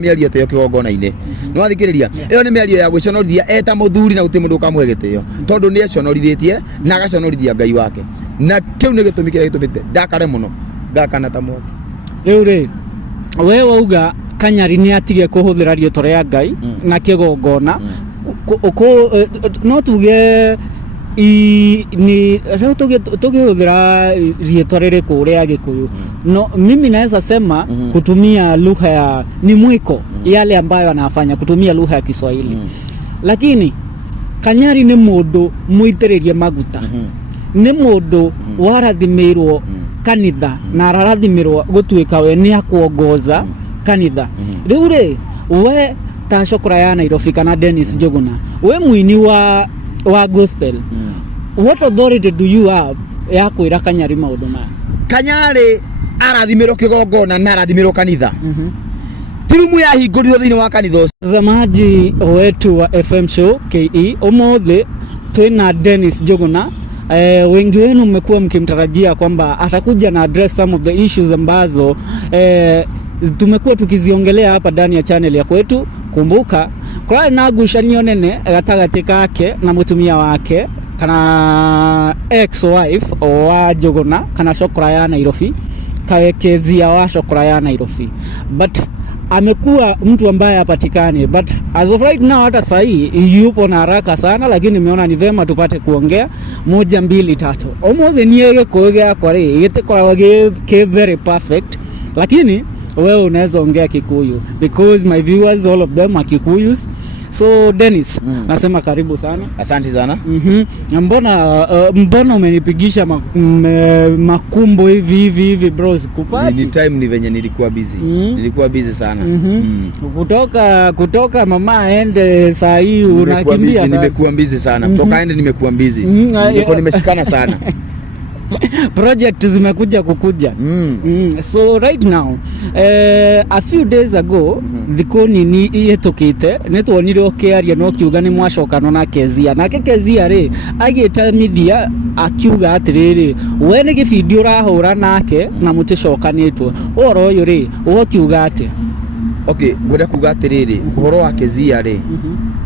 mĩario ta ĩyo kĩgongona-inĩ nĩ wathikĩrĩria ĩyo nĩ mĩario ya gwĩconorithia eta mũthuri na gũtirĩ mũndũ ũkamũhe gĩtĩo tondũ nĩ econorithĩtie na agaconorithia Ngai wake na kĩu nĩ gĩtũmi kĩrĩa gĩtũmĩte ndakare mũno ngakana ta mwaki. Rĩu rĩ we wauga Kanyari nĩ atige kũhũthĩra rĩĩtwa rĩa Ngai na kĩgongona no tuge ni tukihudhira rĩtwa rĩrĩkũ rĩa Gĩkũyũ no mimi naweza sema kutumia lugha ya ni mwiko yale ambayo anafanya kutumia lugha ya Kiswahili lakini Kanyari ni mũndũ muitĩrĩrie maguta ni mũndũ warathimirwo kanitha na arathimirwo gũtuĩka we nĩ akuongoza kanitha. Rĩu rĩ we ta Shokora ya Nairobi kana Dennis Njuguna we muini wa gospel what authority do you have ya kwĩra Kanyari maũndũ maya? Kanyari arathimirwo kĩgongona na arathimirwo kanitha tirumu ya hingũrirwo thĩinĩ wa kanitha. Watazamaji wetu wa FM show KE ũmũthĩ twĩna Dennis Njuguna. Wengi wenu mmekuwa mkimtarajia kwamba atakuja na address some of the issues ambazo tumekuwa tukiziongelea hapa ndani ya channel ya kwetu. Kumbuka kwa na gucanio nene gatagati kake na mutumia wake kana ex wife wa Njuguna kana Shokora ya Nairobi kawekezia wa Shokora ya Nairobi but amekuwa mtu ambaye hapatikani but as of right now hata sahi yupo na haraka sana lakini nimeona ni vema tupate kuongea 1 2 3 omuthi niege kuongea kwa ri gitikoragwo ke very perfect lakini wewe unaweza ongea Kikuyu because my viewers all of them are Kikuyus. So Dennis nasema karibu sana. Asante sana. Mbona umenipigisha makumbo hivi bros kupati? Ni time ni venye nilikuwa busy. Nilikuwa busy sana. Kutoka mama aende saa hii unakimbia. Nimekuwa busy sana. Kutoka aende nimekuwa busy. Nilikuwa nimeshikana sana. Project zimekuja kukuja. So right now a few days ago thikoni ni ihetũkĩte nĩtuonire ũkĩaria no kiuga nĩ mwacokano na Kezia nake Kezia rĩ agĩta media akiuga atĩrĩrĩ we nĩ gĩbindi ũrahũra nake na mũticokanĩtwo ũhoro ũyũ rĩ ũkiuga atĩ? Okay, ngwenda kuga atĩrĩrĩ ũhoro wa Kezia rĩ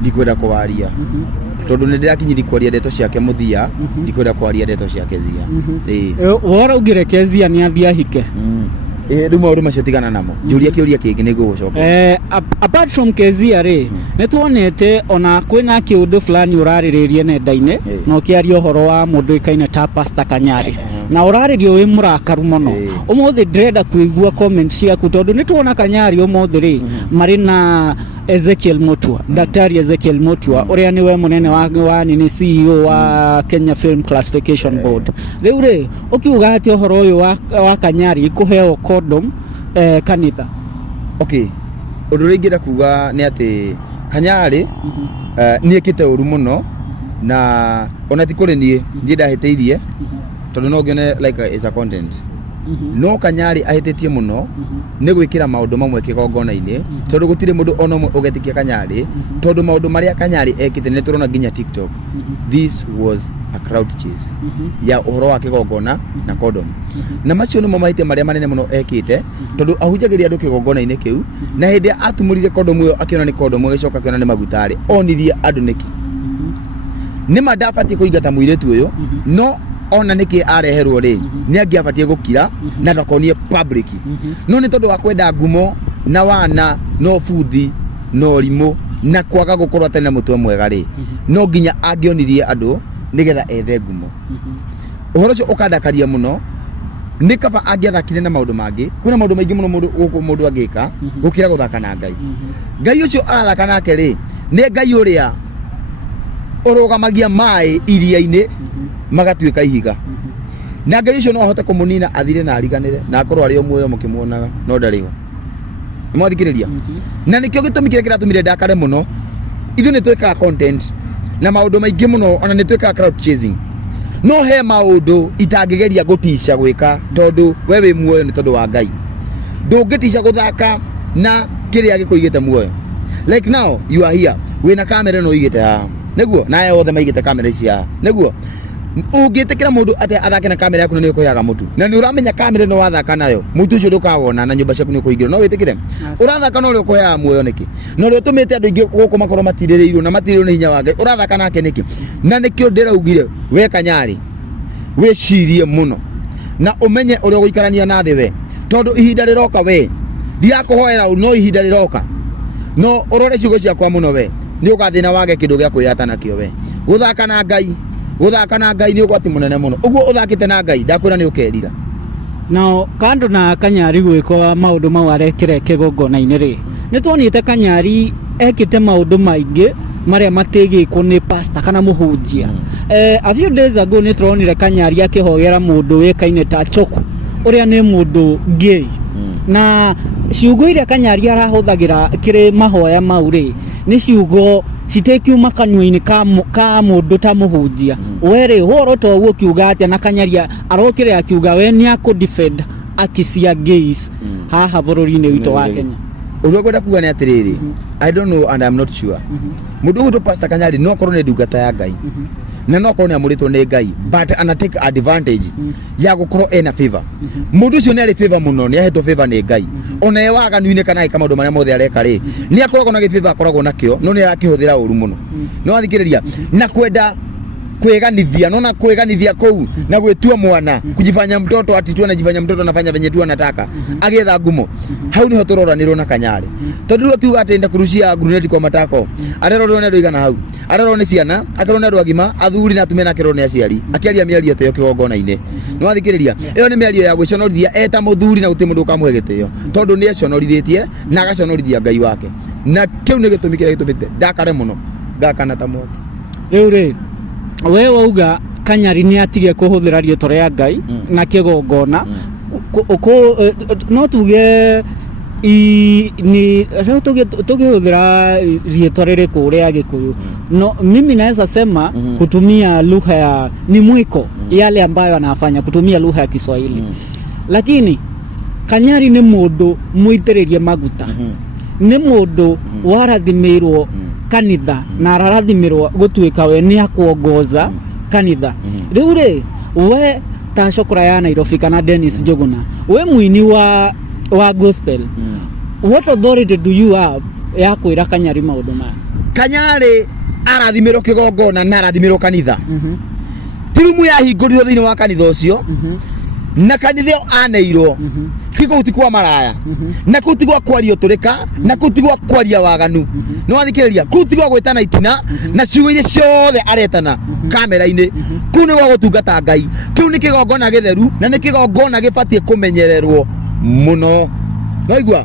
ndikwenda kũwaria tondu nĩ ndĩrakinyiri kwaria ndeto ciake muthia ndikwenda kwaria ndeto cia Kezia. Wora ugire Kezia ni athia hike rĩu maũndũ macio tigana namo njũria kĩũria kĩngĩ nĩguo gũcoka. Apart from Kezia rĩ nĩtuonete ona kwĩna kĩũndũ fulani ũrarĩrĩrie nenda-inĩ na ũkĩaria ũhoro wa mũndũ ĩkaine ta Pastor Kanyari na ũrarĩrio wĩ mũrakaru mũno. Ũmũthĩ ndĩrenda kũigua comment ciaku tondũ nĩtuona Kanyari ũmũthĩ rĩ marĩ na Ezekiel Mutua, Daktari Ezekiel Mutua ũrĩa nĩwe mũnene wa nini CEO wa Kenya Film Classification Board. Rĩu rĩ ũkiuga atĩ ũhoro ũyũ wa Kanyari kũheo condom kanitha? Okay, ũndũ ũrĩa ingĩenda kuga nĩ atĩ Kanyari nĩekĩte ũru mũno na ona ti kũrĩ niĩ ndahĩtĩirie tondũ no ngĩone like is a content. No Kanyari ahĩtĩtie mũno nĩ gwĩkĩra maũndũ mamwe kĩgongona-inĩ tondũ gũtirĩ mũndũ ona ũmwe ũgetĩkia Kanyari tondũ maũndũ marĩa Kanyari ekĩte nĩ tũrona nginya TikTok. This was a crowd chase ya ũhoro wa kĩgongona na condom na macio nĩmo mahĩtia marĩa manene mũno ekĩte tondũ ahunjagĩria andũ kĩgongona-inĩ kĩu na hĩndĩ atumũrire condom ĩyo akĩona nĩ condom ĩgĩcoka akĩona nĩ magutarĩ onirie andũ nĩkĩ nĩma ndabatiĩ kũingata mũirĩtu ũyũ no ona nĩkĩ areherwo rĩ nĩ angĩabatie gũkira na ndakonie public no nĩ tondũ wa kwenda ngumo na wana no buthi no rimũ na kwaga gũkorwo atĩ na mũtwe mwega rĩ no nginya angĩonirie andũ nĩgetha ethe ngumo. Ũhoro ũcio ũkandakaria mũno nĩ kaba angĩathakire na maũndũ mangĩ kwĩna maũndũ maingĩ mũno mũndũ angĩka gũkira gũthaka na Ngai. Ngai ũcio arathaka nake rĩ nĩ Ngai ũrĩa ũrũgamagia maĩ iria-inĩ magatuĩka ihiga na Ngai ũcio no ahote kũmũnina athire na ariganĩre na akorwo arĩ o muoyo mũkĩmuonaga no ndarĩ ho. Nĩmwathikĩrĩria na nĩkĩo gĩtũmi kĩrĩa kĩratũmire ndakare mũno ithuĩ nĩ twĩkaga content na maũndũ maingĩ mũno ona nĩ twĩkaga crowd chasing no he maũndũ itangĩgeria gũtica gwĩka tondũ we wĩ muoyo nĩ tondũ wa Ngai ndũngĩtica gũthaka na kĩrĩa gĩkũigĩte muoyo. Like now you are here wĩna kamera no igĩte haha nĩguo naye othe maigĩte kamera ici haha nĩguo ungitikira mundu ate athake na kamera yaku ni ukuyaga mutu na ni uramenya kamera no wathaka nayo mutu ucio ndukawona na nyumba ciaku ni ukuingira no witikire urathaka no uri ukuyaga muoyo niki no uri utumite andu ingi guku makorwo matiririrwo na matiririrwo ni hinya wa Ngai urathaka nake niki na nikio ndiraugire we Kanyari wicirie muno na umenye uri guikarania na thi we tondu ihinda riroka we ndiakuhoera no ihinda riroka no urore ciugo ciakwa muno we ni ugathina wage kindu gia kwiyata nakio we guthaka na Ngai ni ugwati munene muno uguo uthakite na Ngai ndakwira ni ukerira na kando na Kanyari gwikwa maundu mau arekire kigongona-ini ri ni tuonite Kanyari ekite maundu maingi maria matigikwo ni pastor kana muhunjia a few days ago ni turonire Kanyari akihoyera mundu wikaine ta Choku uria ni mundu gay na ciugo iria Kanyari arahuthagira kiri mahoya mau ri ni ciugo citekiuma kanua-ini ka mundu ta muhunjia were horo to guo kiuga atia na Kanyari arokire akiuga we ni akudefend akisia gays haha bururi-ini witu wa Kenya uria gwenda kuga ni atiriri I don't know and I'm not sure mundu gutu Pastor Kanyari no korwo ni ndungata ya Ngai na no korwo ni amuritwo ni Ngai but ana take advantage ya gukorwo ena favor mundu ucio ni ari favor muno ni ahetwo favor ni Ngai ona ye waganu-ini kana ika maundu maria mothe areka ri ni akoragwo na favor akoragwo nakio no ni arakihuthira uru muno no athikiriria na kwenda kweganithia no na kweganithia kou na gwetua mwana kujifanya mtoto ati tu anajifanya mtoto anafanya venye tu anataka agetha ngumo hau niho turoranirwo na Kanyari tondu akiuga atenda kurucia grenade kwa matako arerorwo ni andu igana hau arerorwo ni ciana akorwo ni andu agima athuri na atumia na akerwo ni aciari akiaria miario teyo kigongona-ini no athikiriria iyo ni miario ya gwiconorithia eta muthuri na guti mundu ukamuhe gitio tondu ni aconorithitie na agaconorithia Ngai wake na kiu ni gitumi kiria gitumite ndakare muno ngakana ta mwaki riu ri we wauga Kanyari ni atige kuhuthira rieto ria Ngai na kigongona no tuge ni leo tukihuthira rieto ririku ria Gikuyu no mimi naweza sema kutumia lugha ya ni mwiko yale ambayo anafanya kutumia lugha ya Kiswahili lakini Kanyari ni mundu muitiririe maguta ni mundu warathimirwo kanitha na ararathimirwo gutuika we ni akuongoza kanitha riu ri we ta Cokora ya Nairobi kana Dennis Njuguna we muini wa gospel what authority do you have ya kwira Kanyari maundu maya Kanyari arathimirwo kigongona na arathimirwo kanitha tirimu ya hingurirwo thiini wa kanitha ucio na kanitha aneirwo kiko utikwa maraya na kutigwa kwario turika na kutigwa kwaria waganu no athikiriria kutigwa gwetana itina na ciugo iria ciothe aretana kamera-ini kuu ni gwa gutungata Ngai kiu ni kigongona githeru na ni kigongona gibatie kumenyererwo muno no igua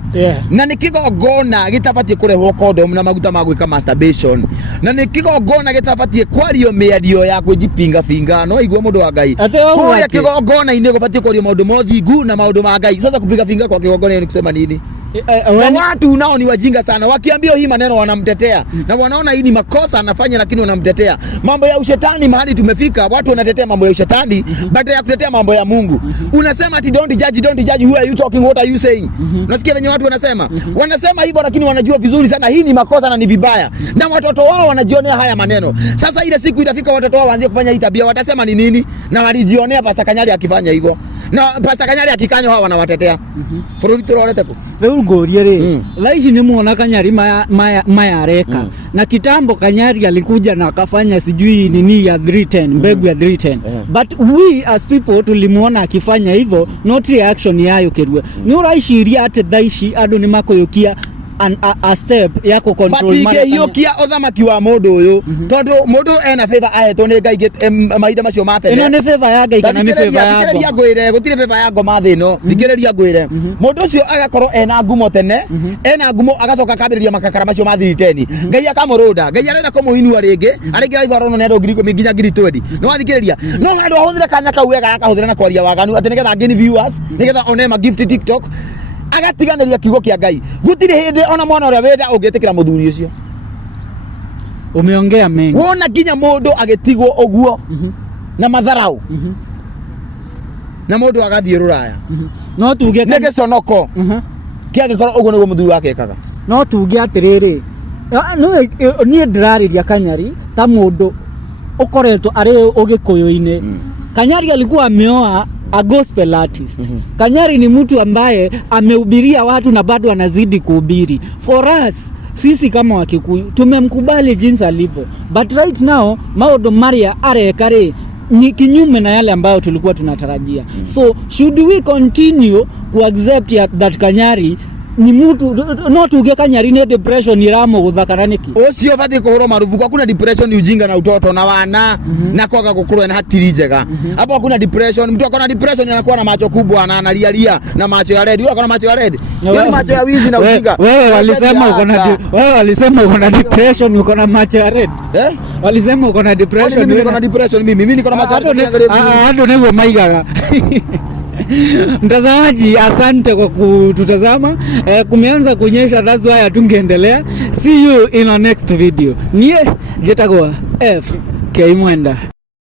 na ni kigongona gitabatie kurehwo condom na maguta ma gwika masturbation na ni kigongona gitabatie kwario miario ya kwijipinga finga no igua mundu wa Ngai kuria kigongona-ini gubatie kwario maundu mothingu na maundu ma Ngai sasa kupinga finga kwa kigongona ni kusema nini na watu nao ni wajinga sana wakiambia hii maneno wanamtetea na wanaona hii ni makosa anafanya lakini wanamtetea mambo ya ushetani mahali tumefika watu wanatetea mambo ya ushetani baada ya kutetea mambo ya Mungu unasema ati don't judge who are you talking what are you saying unasikia venye watu wanasema hivyo lakini wanajua vizuri sana hii ni makosa na ni vibaya na watoto wao wanajionea haya maneno sasa ile siku itafika watoto wao waanze kufanya hii tabia watasema ni nini na walijionea Pastor Kanyari akifanya hivyo na Pastor Kanyari akikanyo hao wanawatetea bũrũri tũrorete kũ riu ngorie ri laici ni muona Kanyari maya areka na kitambo Kanyari alikuja na akafanya sijui nini ya 310 mbegu ya 310 but we as people tulimuona akifanya hivyo not reaction yayo kirwe ni uraishiria ate thaici andu ni makoyokia a step ya ku control mara hiyo kia othamaki wa mundu uyu tondu mundu ena favor ahetwo ni Ngai maitha macio matene ino ni favor ya Ngai kana ni favor ya thikiriria ngwire gutire favor ya ngoma thino thikiriria ngwire mundu ucio agakorwo ena ngumo tene ena ngumo agacoka akambiriria makakara macio ma 310 Ngai akamurunda Ngai arenda kumuinua ringi aringira ibarono ne ndo ngiri 10 nginya ngiri 20 no athikiriria no handu ahuthire kanya kau wega akahuthira na kwaria waganu ati nigetha ngini viewers nigetha onema gift TikTok agatiganiria kiugo kia Ngai gutire hindi ona mwana uria wenda ungitikira muthuri ucio umeongea mengi wona ginya mundu agitigwo uguo na matharau na mundu agathie ruraya no tuge nege sonoko kia gikorwo uguo niguo muthuri wake ekaga no tuge atiriri no ni ndirariria Kanyari ta mundu ukoretwo ari ugikuyu-ini. Kanyari alikuwa ameoa a gospel artist. Kanyari ni mtu ambaye amehubiria watu na bado anazidi kuhubiri. For us, sisi kama Wakikuyu tumemkubali jinsi alivyo, but right now maodo Maria arekare ni kinyume na yale ambayo tulikuwa tunatarajia. So should we continue to accept that Kanyari ni mtu no tuge Kanyari ni depression iramo guthakananiki ucio bati kuhoro marufuku? Hakuna depression, ni ujinga na utoto na wana na kwaga gukurwa na hatiri njega hapo. Hakuna depression. Mtu akona depression anakuwa na macho kubwa na analialia na macho ya red. Wewe akona macho ya red, hiyo ni macho ya wizi na ujinga. Wewe walisema uko na depression, uko na macho ya red. Walisema uko na depression. Mimi niko na depression, mimi niko na macho ya red. Hado nego maigaga. Mtazamaji, asante kwa kututazama. Kumeanza kunyesha, that's why tungeendelea. See you in our next video. Nie Jetagua FK Mwenda.